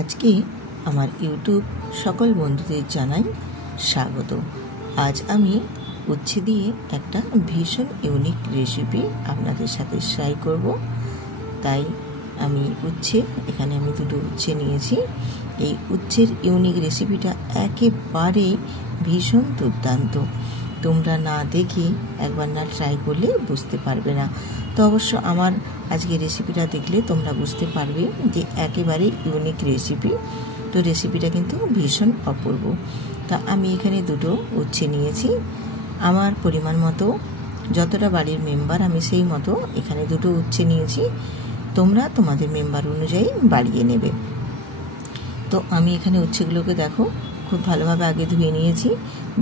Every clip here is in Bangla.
আজকে আমার ইউটিউব সকল বন্ধুদের জানাই স্বাগত। আজ আমি উচ্ছে দিয়ে একটা ভীষণ ইউনিক রেসিপি আপনাদের সাথে শেয়ার করব। তাই আমি এখানে আমি দুটো উচ্ছে নিয়েছি। এই উচ্ছের ইউনিক রেসিপিটা একেবারেই ভীষণ দুর্দান্ত। তোমরা না দেখে একবার না ট্রাই করলে বুঝতে পারবে না। তো অবশ্য আমার আজকে রেসিপিটা দেখলে তোমরা বুঝতে পারবে যে একেবারে ইউনিক রেসিপি। তো রেসিপিটা কিন্তু ভীষণ অপূর্ব। তা আমি এখানে দুটো উচ্ছে নিয়েছি। আমার পরিমাণ মতো যতটা বাড়ির মেম্বার আমি সেই মতো এখানে দুটো উচ্ছে নিয়েছি। তোমরা তোমাদের মেম্বার অনুযায়ী বাড়িয়ে নেবে। তো আমি এখানে উচ্ছেগুলোকে দেখো খুব ভালোভাবে আগে ধুয়ে নিয়েছি।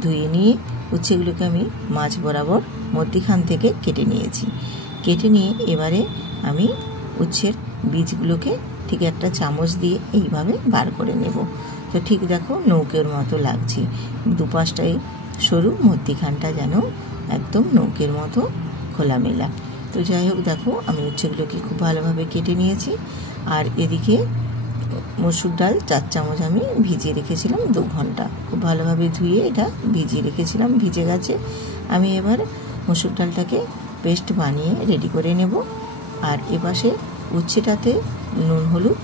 ধুয়ে নিয়ে উচ্ছেগুলোকে আমি মাছ বরাবর মধ্যিখান থেকে কেটে নিয়েছি। কেটে নিয়ে এবারে আমি উচ্ছের বীজগুলোকে ঠিক একটা চামচ দিয়ে এইভাবে বার করে নেব। তো ঠিক দেখো নৌকের মতো লাগছে, দুপাশটাই সরু, মধ্যিখানটা যেন একদম নৌকের মতো খোলামেলা। তো যাই হোক দেখো আমি উচ্ছেগুলোকে খুব ভালোভাবে কেটে নিয়েছি। আর এদিকে মসুর ডাল 4 চামচ আমি ভিজিয়ে রেখেছিলাম 2 ঘন্টা। খুব ভালোভাবে ধুয়ে এটা ভিজিয়ে রেখেছিলাম, ভিজে গেছে। আমি এবার মসুর ডালটাকে পেস্ট বানিয়ে রেডি করে নেব। আর এপাশে উচ্ছেটাতে নুন হলুদ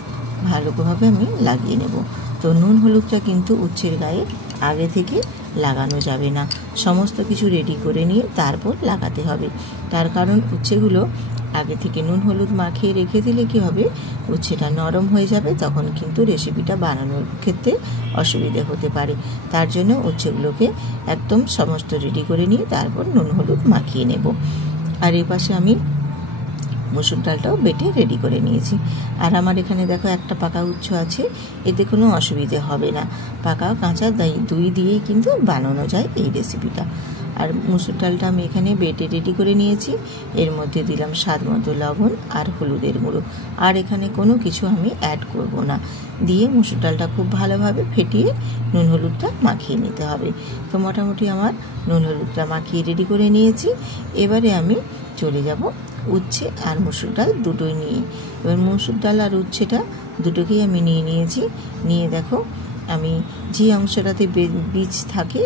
ভালোভাবে আমি লাগিয়ে নেব। তো নুন হলুদটা কিন্তু উচ্ছের গায়ে আগে থেকে লাগানো যাবে না, সমস্ত কিছু রেডি করে নিয়ে তারপর লাগাতে হবে। তার কারণ উচ্ছেগুলো আগে থেকে নুন হলুদ মাখিয়ে রেখে দিলে কি হবে, উচ্ছেটা নরম হয়ে যাবে, তখন কিন্তু রেসিপিটা বানানোর ক্ষেত্রে অসুবিধে হতে পারে। তার জন্য উচ্ছেগুলোকে একদম সমস্ত রেডি করে নিয়ে তারপর নুন হলুদ মাখিয়ে নেব। আর এই পাশে আমি মসুর ডালটাও বেটে রেডি করে নিয়েছি। আর আমার এখানে দেখো একটা পাকা উচ্ছে আছে, এতে কোনো অসুবিধে হবে না। পাকা কাঁচা দুই দিয়েই কিন্তু বানানো যায় এই রেসিপিটা। আর মসুর ডালটা আমি এখানে বেটে রেডি করে নিয়েছি। এর মধ্যে দিলাম স্বাদ মতো লবণ আর হলুদের গুঁড়ো। আর এখানে কোনো কিছু আমি অ্যাড করব না। দিয়ে মসুর ডালটা খুব ভালোভাবে ফেটিয়ে নুন হলুদটা মাখিয়ে নিতে হবে। তো মোটামুটি আমার নুন হলুদটা মাখিয়ে রেডি করে নিয়েছি। এবারে আমি চলে যাব উচ্ছে আর মসুর ডাল দুটোই নিয়ে। এবার মসুর ডাল আর উচ্ছেটা দুটোকেই আমি নিয়েছি। নিয়ে দেখো আমি যে অংশটাতে বীজ থাকে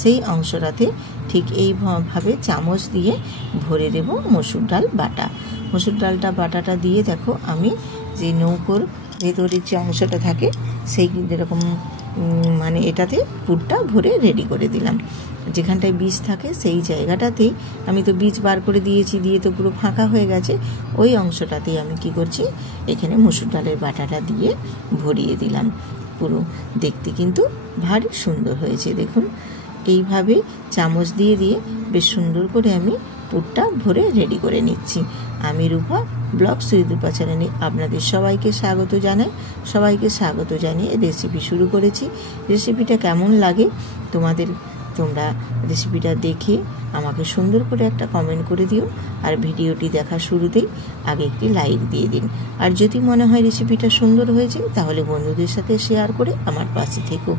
সেই অংশটাতে ঠিক এইভাবে চামচ দিয়ে ভরে দেব মসুর ডাল বাটা। মসুর ডালটা বাটাটা দিয়ে দেখো আমি যে নৌকোর ভেতরের যে অংশটা থাকে সেই এরকম মানে এটাতে পুরটা ভরে রেডি করে দিলাম। যেখানটায় বীজ থাকে সেই জায়গাটাতেই আমি তো বীজ বার করে দিয়েছি, দিয়ে তো পুরো ফাঁকা হয়ে গেছে। ওই অংশটাতেই আমি কি করছি, এখানে মসুর ডালের বাটাটা দিয়ে ভরিয়ে দিলাম পুরো। দেখতে কিন্তু ভারী সুন্দর হয়েছে। দেখুন এইভাবে চামচ দিয়ে দিয়ে বেশ সুন্দর করে আমি পুরটা ভরে রেডি করে নিচ্ছি। আমি রূপা ব্লগ রূপা চ্যানেলে আপনাদের সবাইকে স্বাগত জানাই। সবাইকে স্বাগত জানিয়ে রেসিপি শুরু করেছি। রেসিপিটা কেমন লাগে তোমরা রেসিপিটা দেখে আমাকে সুন্দর করে একটা কমেন্ট করে দিও। আর ভিডিওটি দেখা শুরুতেই আগে একটি লাইক দিয়ে দিন। আর যদি মনে হয় রেসিপিটা সুন্দর হয়েছে তাহলে বন্ধুদের সাথে শেয়ার করে আমার পাশে থেকো।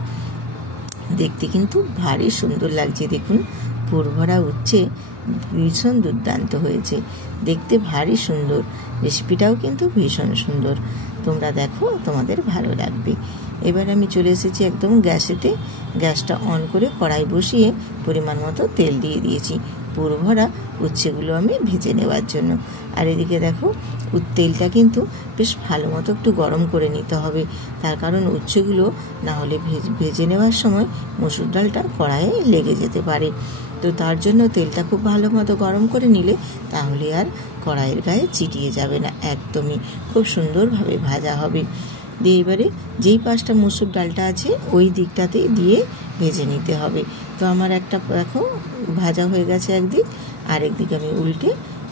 দেখতে কিন্তু ভারী সুন্দর লাগছে। দেখুন পুর ভরা উচ্ছে ভীষণ দুর্দান্ত হয়েছে, দেখতে ভারী সুন্দর। রেসিপিটাও কিন্তু ভীষণ সুন্দর। তোমরা দেখো, তোমাদের ভালো লাগবে। এবার আমি চলে এসেছি একদম গ্যাসেতে। গ্যাসটা অন করে কড়াই বসিয়ে পরিমাণ মতো তেল দিয়ে দিয়েছি পুর ভরা উচ্ছেগুলো আমি ভেজে নেওয়ার জন্য। আর এদিকে দেখো তেলটা কিন্তু বেশ ভালো মতো একটু গরম করে নিতে হবে। তার কারণ উচ্ছেগুলো না হলে ভেজে নেওয়ার সময় মসুর ডালটা কড়াইয়ে লেগে যেতে পারে। তো তার জন্য তেলটা খুব ভালো মতো গরম করে নিলে তাহলে আর কড়াইয়ের গায়ে চিটিয়ে যাবে না, একদমই খুব সুন্দরভাবে ভাজা হবে। দিয়ে এবারে যেই পাশটা মসুর ডালটা আছে ওই দিকটাতে দিয়ে ভেজে নিতে হবে। তো আমার একটা দেখো ভাজা হয়ে গেছে একদিক, আরেক দিক আমি উল্টে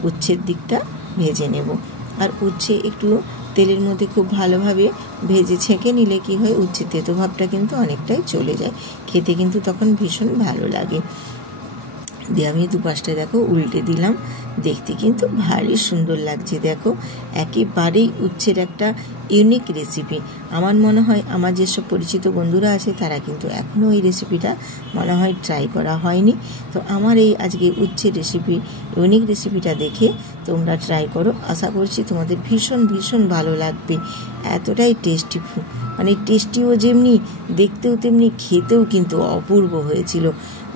উচ্ছের দিকটা ভেজে নেব। আর উচ্ছে একটু তেলের মধ্যে খুব ভালোভাবে ভেজে ছেঁকে নিলে কি হয়, উচ্ছের তেতো ভাবটা কিন্তু অনেকটাই চলে যায়, খেতে কিন্তু তখন ভীষণ ভালো লাগে। দিয়ে আমি দুপাশটায় দেখো উল্টে দিলাম। দেখতে কিন্তু ভারী সুন্দর লাগছে। দেখো একেবারেই উচ্ছের একটা ইউনিক রেসিপি। আমার মনে হয় আমার যেসব পরিচিত বন্ধুরা আছে তারা কিন্তু এখনও এই রেসিপিটা মনে হয় ট্রাই করা হয়নি। তো আমার এই আজকে উচ্ছের রেসিপি, ইউনিক রেসিপিটা দেখে তোমরা ট্রাই করো। আশা করছি তোমাদের ভীষণ ভীষণ ভালো লাগবে। এতটাই টেস্টি মানে টেস্টিও যেমনি, দেখতেও তেমনি, খেতেও কিন্তু অপূর্ব হয়েছিল।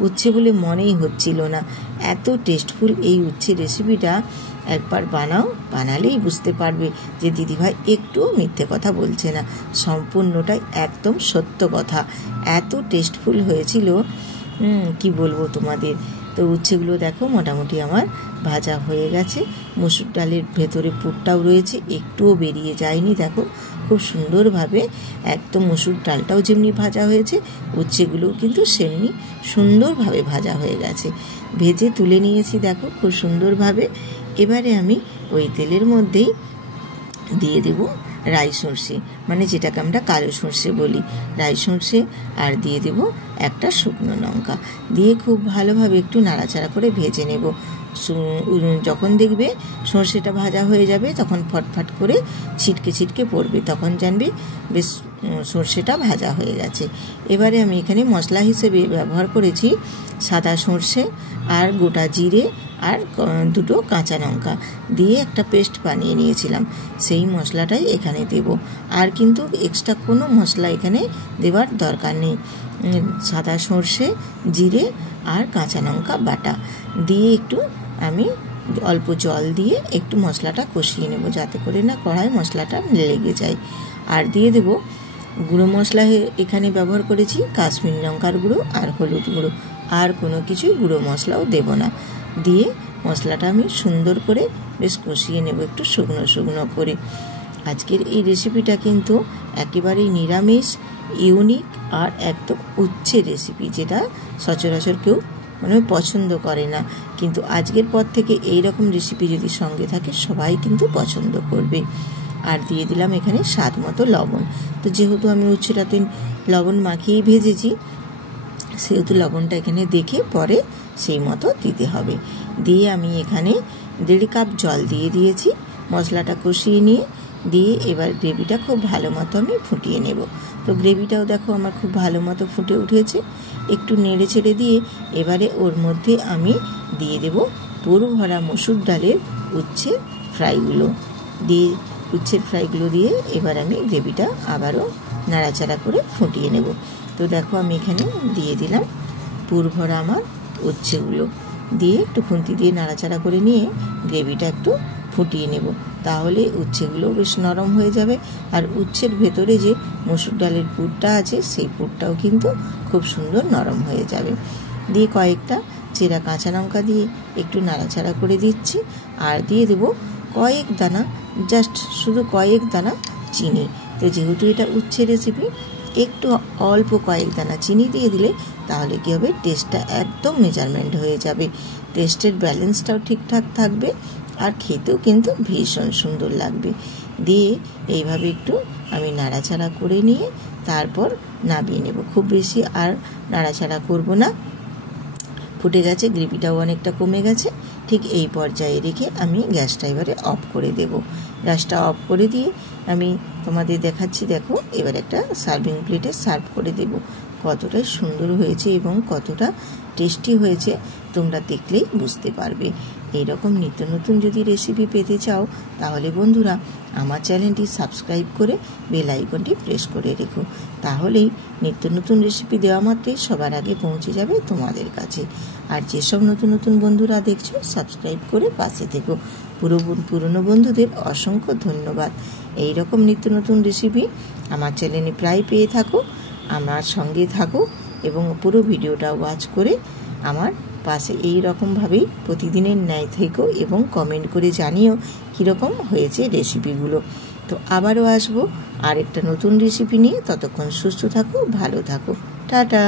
উচ্ছে বলে মনেই হচ্ছিল না, এত টেস্টফুল এই উচ্ছে রেসিপিটা। একবার বানাও, বানালেই বুঝতে পারবে যে দিদিভাই একটুও মিথ্যে কথা বলছে না, সম্পূর্ণটাই একদম সত্য কথা। এত টেস্টফুল হয়েছিল, কি বলবো তোমাদের। তো উচ্ছেগুলো দেখো মোটামুটি আমার ভাজা হয়ে গেছে। মসুর ডালের ভেতরে পুরটাও রয়েছে, একটুও বেরিয়ে যায়নি। দেখো খুব সুন্দরভাবে একদম মসুর ডালটাও যেমনি ভাজা হয়েছে, উচ্ছেগুলোও কিন্তু সেমনি সুন্দরভাবে ভাজা হয়ে গেছে। ভেজে তুলে নিয়েছি দেখো খুব সুন্দরভাবে। এবারে আমি ওই তেলের মধ্যেই দিয়ে দেব রাই সর্ষে, মানে যেটাকে আমরা কালো সর্ষে বলি, রাই সর্ষে। আর দিয়ে দেব একটা শুকনো লঙ্কা, দিয়ে খুব ভালোভাবে একটু নাড়াচাড়া করে ভেজে নেব। যখন দেখবে সর্ষেটা ভাজা হয়ে যাবে, তখন ফটফট করে ছিটকে ছিটকে পড়বে, তখন জানবে বেশ সর্ষেটা ভাজা হয়ে গেছে। এবারে আমি এখানে মশলা হিসেবে ব্যবহার করেছি সাদা সর্ষে আর গোটা জিরে আর দুটো কাঁচা লঙ্কা দিয়ে একটা পেস্ট বানিয়ে নিয়েছিলাম, সেই মশলাটাই এখানে দেব। আর কিন্তু এক্সট্রা কোনো মশলা এখানে দেওয়ার দরকার নেই। সাদা সর্ষে, জিরে আর কাঁচা লঙ্কা বাটা দিয়ে একটু আমি অল্প জল দিয়ে একটু মশলাটা কষিয়ে নেব, যাতে করে না কড়াই মশলাটা লেগে যায়। আর দিয়ে দেব গুঁড়ো মশলা, এখানে ব্যবহার করেছি কাশ্মীরি লঙ্কার গুঁড়ো আর হলুদ গুঁড়ো, আর কোনো কিছুই গুঁড়ো মশলাও দেব না। দিয়ে মশলাটা আমি সুন্দর করে বেশ কষিয়ে নেব একটু শুকনো শুকনো করে। আজকের এই রেসিপিটা কিন্তু একেবারেই নিরামিষ, ইউনিক আর একদম উচ্ছে রেসিপি, যেটা সচরাচর কেউ মানে পছন্দ করে না, কিন্তু আজকের পর থেকে এই রকম রেসিপি যদি সঙ্গে থাকে সবাই কিন্তু পছন্দ করবে। আর দিয়ে দিলাম এখানে স্বাদ মতো লবণ। তো যেহেতু আমি উচ্ছেটাতে লবণ মাখিয়েই ভেজেছি, সেহেতু লবণটা এখানে দেখে পরে সেই মতো দিতে হবে। দিয়ে আমি এখানে 1.5 কাপ জল দিয়ে দিয়েছি মশলাটা কষিয়ে নিয়ে। দিয়ে এবার গ্রেভিটা খুব ভালো মতো আমি ফুটিয়ে নেব। তো গ্রেভিটাও দেখো আমার খুব ভালো মতো ফুটে উঠেছে। একটু নেড়ে ছেড়ে দিয়ে এবারে ওর মধ্যে আমি দিয়ে দেব পুরো ভরা মসুর ডালের উচ্ছে ফ্রাইগুলো দিয়ে, উচ্ছের ফ্রাইগুলো দিয়ে এবার আমি গ্রেভিটা আবারও নাড়াচাড়া করে ফুটিয়ে নেব। তো দেখো আমি এখানে দিয়ে দিলাম পুর ভরা আমার উচ্ছেগুলো, দিয়ে একটু খুন্তি দিয়ে নাড়াচাড়া করে নিয়ে গ্রেভিটা একটু ফুটিয়ে নেব, তাহলে উচ্ছেগুলো বেশ নরম হয়ে যাবে। আর উচ্ছের ভেতরে যে মসুর ডালের পুরটা আছে, সেই পুরটাও কিন্তু খুব সুন্দর নরম হয়ে যাবে। দিয়ে কয়েকটা চেরা কাঁচা লঙ্কা দিয়ে একটু নাড়াচাড়া করে দিচ্ছি। আর দিয়ে দেব কয়েক দানা, জাস্ট শুধু কয়েক দানা চিনি। তো যেহেতু এটা উচ্ছে রেসিপি, একটু অল্প কয়েক দানা চিনি দিয়ে দিলে তাহলে কী হবে, টেস্টটা একদম মেজারমেন্ট হয়ে যাবে, টেস্টের ব্যালেন্সটাও ঠিকঠাক থাকবে, আর খেতেও কিন্তু ভীষণ সুন্দর লাগবে। দিয়ে এইভাবে একটু আমি নাড়াচাড়া করে নিয়ে তারপর নামিয়ে নেব। খুব বেশি আর নাড়াচাড়া করব না, ফুটে গেছে, গ্রেভিটাও অনেকটা কমে গেছে। ঠিক এই পর্যায়ে রেখে আমি গ্যাসটা এবারে অফ করে দেব। গ্যাসটা অফ করে দিয়ে আমি তোমাদের দেখাচ্ছি, দেখো এবার একটা সার্ভিং প্লেটে সার্ভ করে দেব। কতটা সুন্দর হয়েছে এবং কতটা টেস্টি হয়েছে তোমরা দেখলেই বুঝতে পারবে। এইরকম নিত্য নতুন যদি রেসিপি পেতে চাও, তাহলে বন্ধুরা আমার চ্যানেলটি সাবস্ক্রাইব করে বেল আইকনটি প্রেস করে রেখো, তাহলেই নিত্য নতুন রেসিপি দেওয়া মাত্রই সবার আগে পৌঁছে যাবে তোমাদের কাছে। আর যেসব নতুন নতুন বন্ধুরা দেখছো, সাবস্ক্রাইব করে পাশে থেকো। পুরনো বন্ধুদের অসংখ্য ধন্যবাদ। এই রকম নিত্য নতুন রেসিপি আমার চ্যানেলে প্রায় পেয়ে থাকো, আমার সঙ্গে থাকো এবং পুরো ভিডিওটা ওয়াচ করে আমার পাশে এই রকমভাবেই প্রতিদিনের ন্যায় থেকো এবং কমেন্ট করে জানিও কীরকম হয়েছে রেসিপিগুলো। তো আবারও আসবো আরেকটা নতুন রেসিপি নিয়ে। ততক্ষণ সুস্থ থাকো, ভালো থাকো, টাটা।